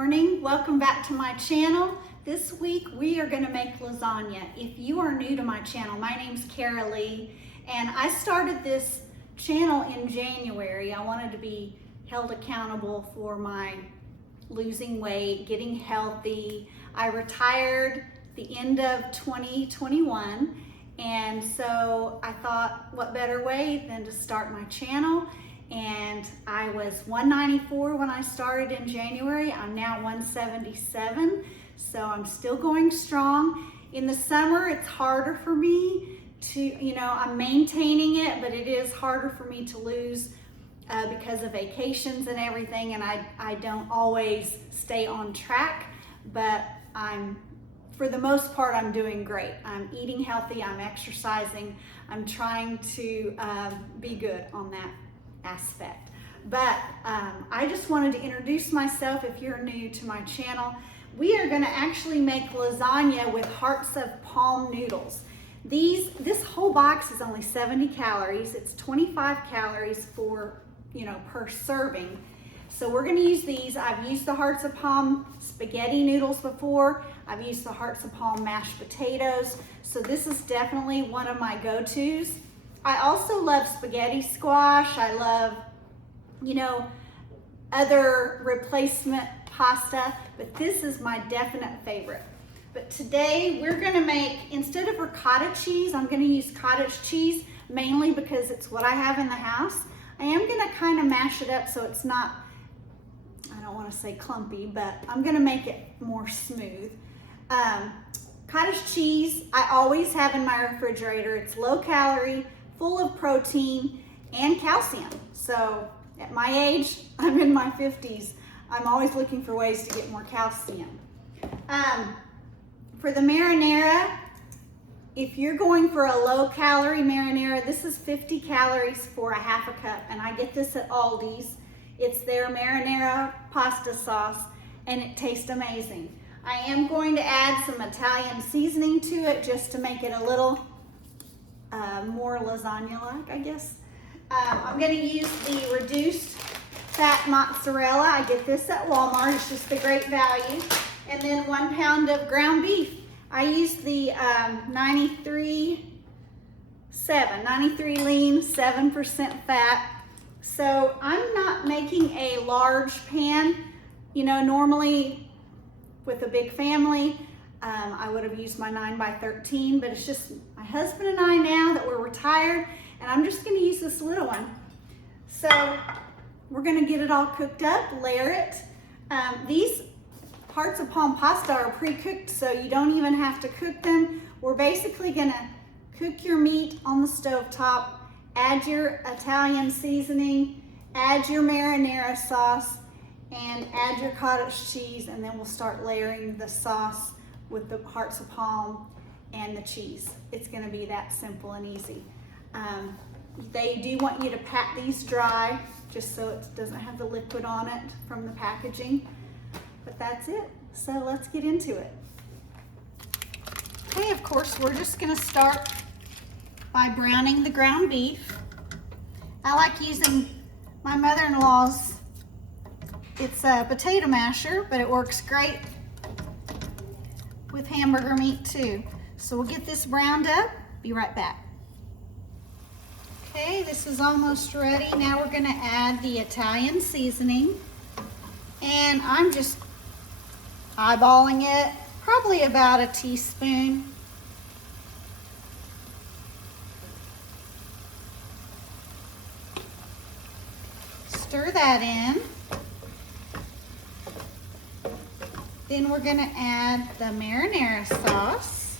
morning. Welcome back to my channel. This week we are going to make lasagna. If you are new to my channel, my name's Cara Lee, and I started this channel in January. I wanted to be held accountable for my losing weight, getting healthy. I retired the end of 2021, and so I thought, what better way than to start my channel? And I was 194 when I started in January. I'm now 177, so I'm still going strong. In the summer, it's harder for me to, I'm maintaining it, but it is harder for me to lose because of vacations and everything, and I don't always stay on track, but for the most part, I'm doing great. I'm eating healthy, I'm exercising, I'm trying to be good on that aspect. But I just wanted to introduce myself if you're new to my channel. We are going to actually make lasagna with hearts of palm noodles. This whole box is only 70 calories. It's 25 calories for, per serving. So we're going to use these. I've used the hearts of palm spaghetti noodles before. I've used the hearts of palm mashed potatoes. So this is definitely one of my go-tos. I also love spaghetti squash. I love, other replacement pasta, but this is my definite favorite. But today we're gonna make, instead of ricotta cheese, I'm gonna use cottage cheese, mainly because it's what I have in the house. I am gonna kind of mash it up so it's not, I don't wanna say clumpy, but I'm gonna make it more smooth. Cottage cheese, I always have in my refrigerator. It's low calorie, full of protein and calcium. So at my age, I'm in my 50s, I'm always looking for ways to get more calcium. For the marinara, if you're going for a low calorie marinara, this is 50 calories for a half a cup, and I get this at Aldi's. It's their marinara pasta sauce, and it tastes amazing. I am going to add some Italian seasoning to it just to make it a little more lasagna-like, I guess. I'm going to use the reduced fat mozzarella. I get this at Walmart. It's just a great value. And then 1 pound of ground beef. I use the 93 lean, 7% fat. So I'm not making a large pan. Normally with a big family, I would have used my 9x13, but it's just my husband and I now that we're retired, and I'm just gonna use this little one. So we're gonna get it all cooked up, layer it. These hearts of palm pasta are pre-cooked, so you don't even have to cook them. We're basically gonna cook your meat on the stove top, add your Italian seasoning, add your marinara sauce, and add your cottage cheese, and then we'll start layering the sauce with the hearts of palm and the cheese. It's gonna be that simple and easy. They do want you to pat these dry, just so it doesn't have the liquid on it from the packaging. But that's it, so let's get into it. Okay, of course, we're just gonna start by browning the ground beef. I like using my mother-in-law's, it's a potato masher, but it works great with hamburger meat too. So we'll get this browned up, be right back. Okay, this is almost ready. Now we're gonna add the Italian seasoning, and I'm just eyeballing it, probably about a teaspoon. Stir that in. Then we're gonna add the marinara sauce.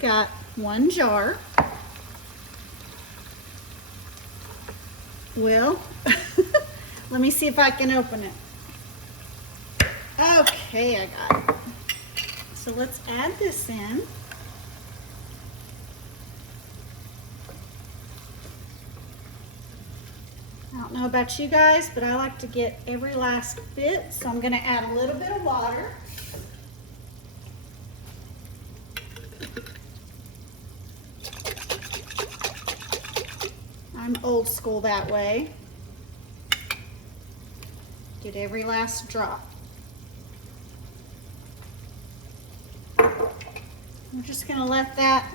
Got 1 jar. Well, let me see if I can open it. Okay, I got it. So let's add this in. I don't know about you guys, but I like to get every last bit, so I'm gonna add a little bit of water. I'm old school that way. Get every last drop. We're just gonna let that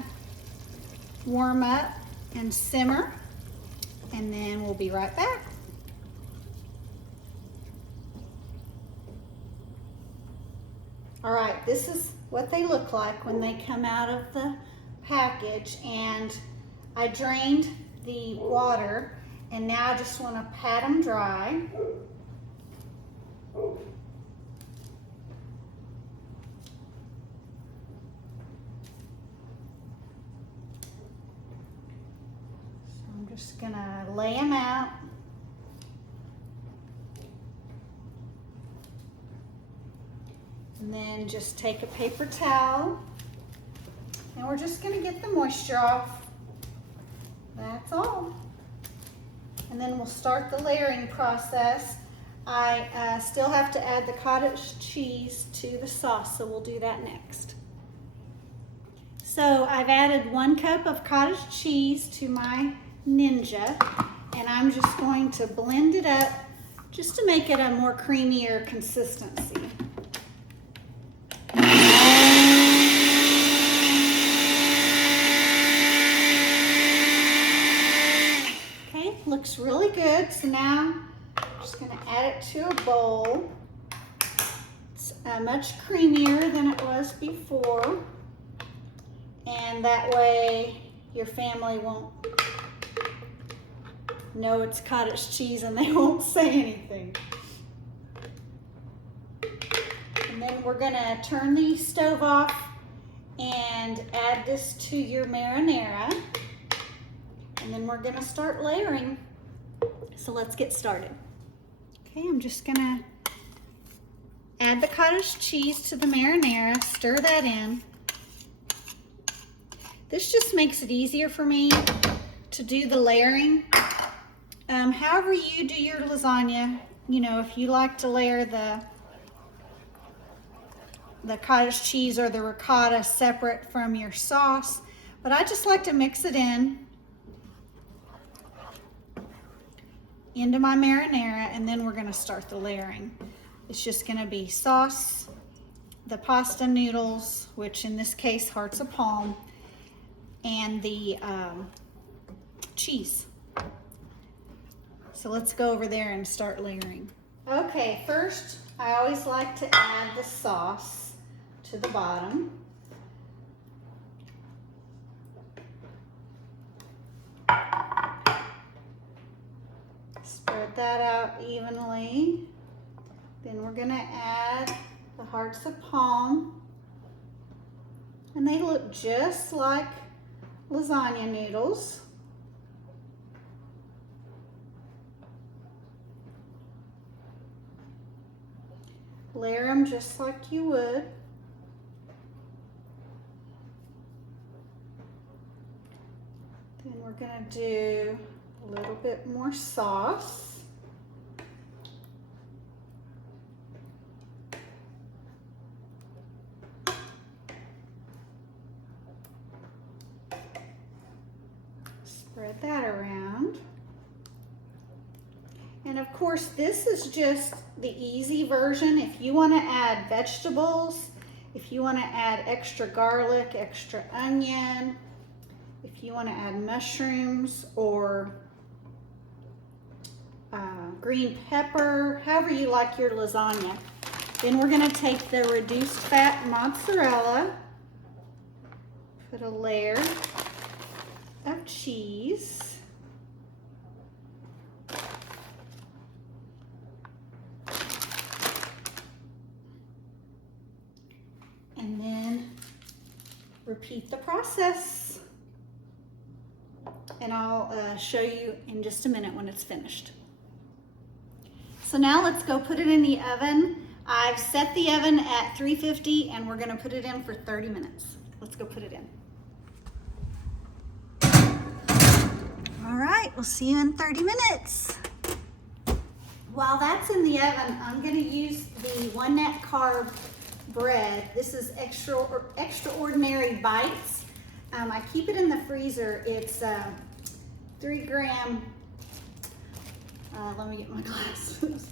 warm up and simmer, and then we'll be right back. All right, this is what they look like when they come out of the package, and I drained the water, and now I just want to pat them dry. So I'm just gonna lay them out. And then just take a paper towel, and we're just gonna get the moisture off. That's all. And then we'll start the layering process. I still have to add the cottage cheese to the sauce, so we'll do that next. So I've added 1 cup of cottage cheese to my Ninja, and I'm just going to blend it up just to make it a more creamier consistency. Looks really good. So now I'm just going to add it to a bowl. It's much creamier than it was before, and that way your family won't know it's cottage cheese and they won't say anything. And then we're going to turn the stove off and add this to your marinara. And then we're gonna start layering. So let's get started. Okay, I'm just gonna add the cottage cheese to the marinara, stir that in. This just makes it easier for me to do the layering. However you do your lasagna, you know, if you like to layer the cottage cheese or the ricotta separate from your sauce, but I just like to mix it into my marinara, and then we're going to start the layering. It's just going to be sauce, the pasta noodles, which in this case hearts of palm, and the cheese. So let's go over there and start layering. Okay, first I always like to add the sauce to the bottom. Spread that out evenly. Then we're going to add the hearts of palm. And they look just like lasagna noodles. Layer them just like you would. Then we're going to do a little bit more sauce. Spread that around. And of course, this is just the easy version. If you want to add vegetables, if you want to add extra garlic, extra onion, if you want to add mushrooms or green pepper, however you like your lasagna. Then we're going to take the reduced fat mozzarella, put a layer of cheese, and then repeat the process. And I'll show you in just a minute when it's finished. So now let's go put it in the oven. I've set the oven at 350 and we're gonna put it in for 30 minutes. Let's go put it in. All right, we'll see you in 30 minutes. While that's in the oven, I'm gonna use the One Net Carb bread. This is extraordinary bites. I keep it in the freezer. It's 3 gram, let me get my glasses.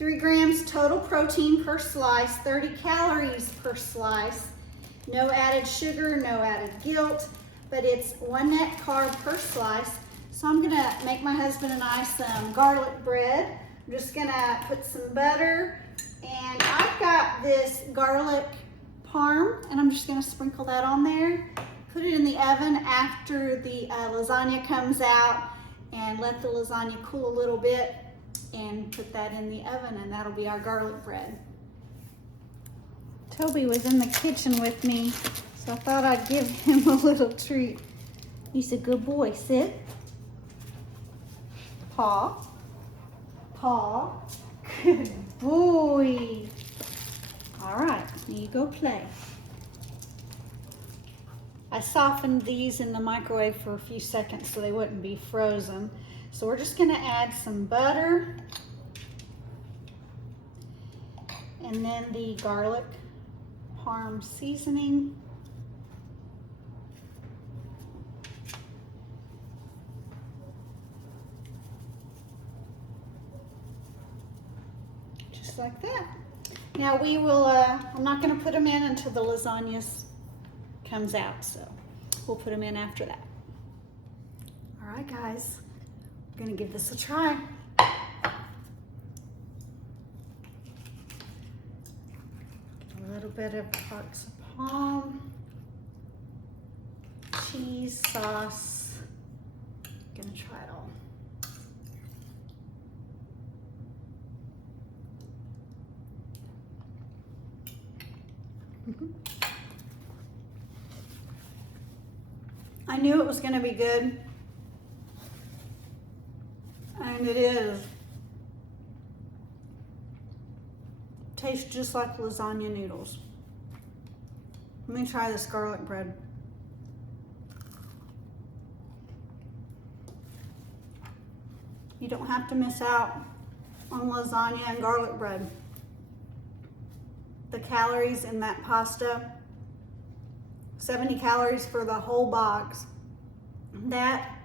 3 grams total protein per slice, 30 calories per slice. No added sugar, no added guilt, but it's 1 net carb per slice. So I'm gonna make my husband and I some garlic bread. I'm just gonna put some butter, and I've got this garlic parm, and I'm just gonna sprinkle that on there. Put it in the oven after the lasagna comes out, and let the lasagna cool a little bit, and put that in the oven, and that'll be our garlic bread. Toby was in the kitchen with me, so I thought I'd give him a little treat. He's a good boy. Sit. Paw. Paw. Good boy. All right, here you go play. I softened these in the microwave for a few seconds so they wouldn't be frozen. So we're just gonna add some butter and then the garlic parm seasoning. Just like that. Now we will, I'm not gonna put them in until the lasagna comes out, so we'll put them in after that. All right, guys, we're gonna give this a try. A little bit of hearts of palm, cheese, sauce. Gonna try it all. I knew it was going to be good, and it is. Tastes just like lasagna noodles. Let me try this garlic bread. You don't have to miss out on lasagna and garlic bread. The calories in that pasta, 70 calories for the whole box. That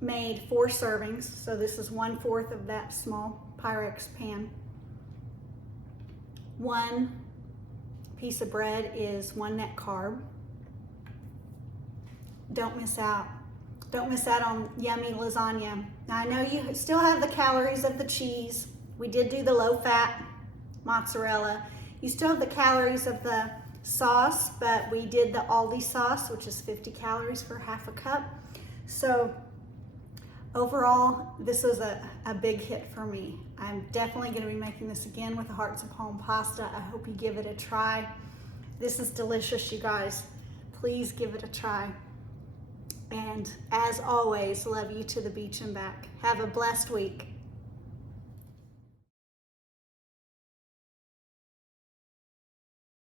made 4 servings, so this is 1/4 of that small Pyrex pan. 1 piece of bread is 1 net carb. Don't miss out. Don't miss out on yummy lasagna. Now I know you still have the calories of the cheese. We did do the low-fat mozzarella. You still have the calories of the sauce, but we did the Aldi sauce, which is 50 calories for 1/2 cup. So overall, this was a big hit for me. I'm definitely going to be making this again with the hearts of palm pasta. I hope you give it a try. This is delicious, you guys. Please give it a try. And as always, love you to the beach and back. Have a blessed week.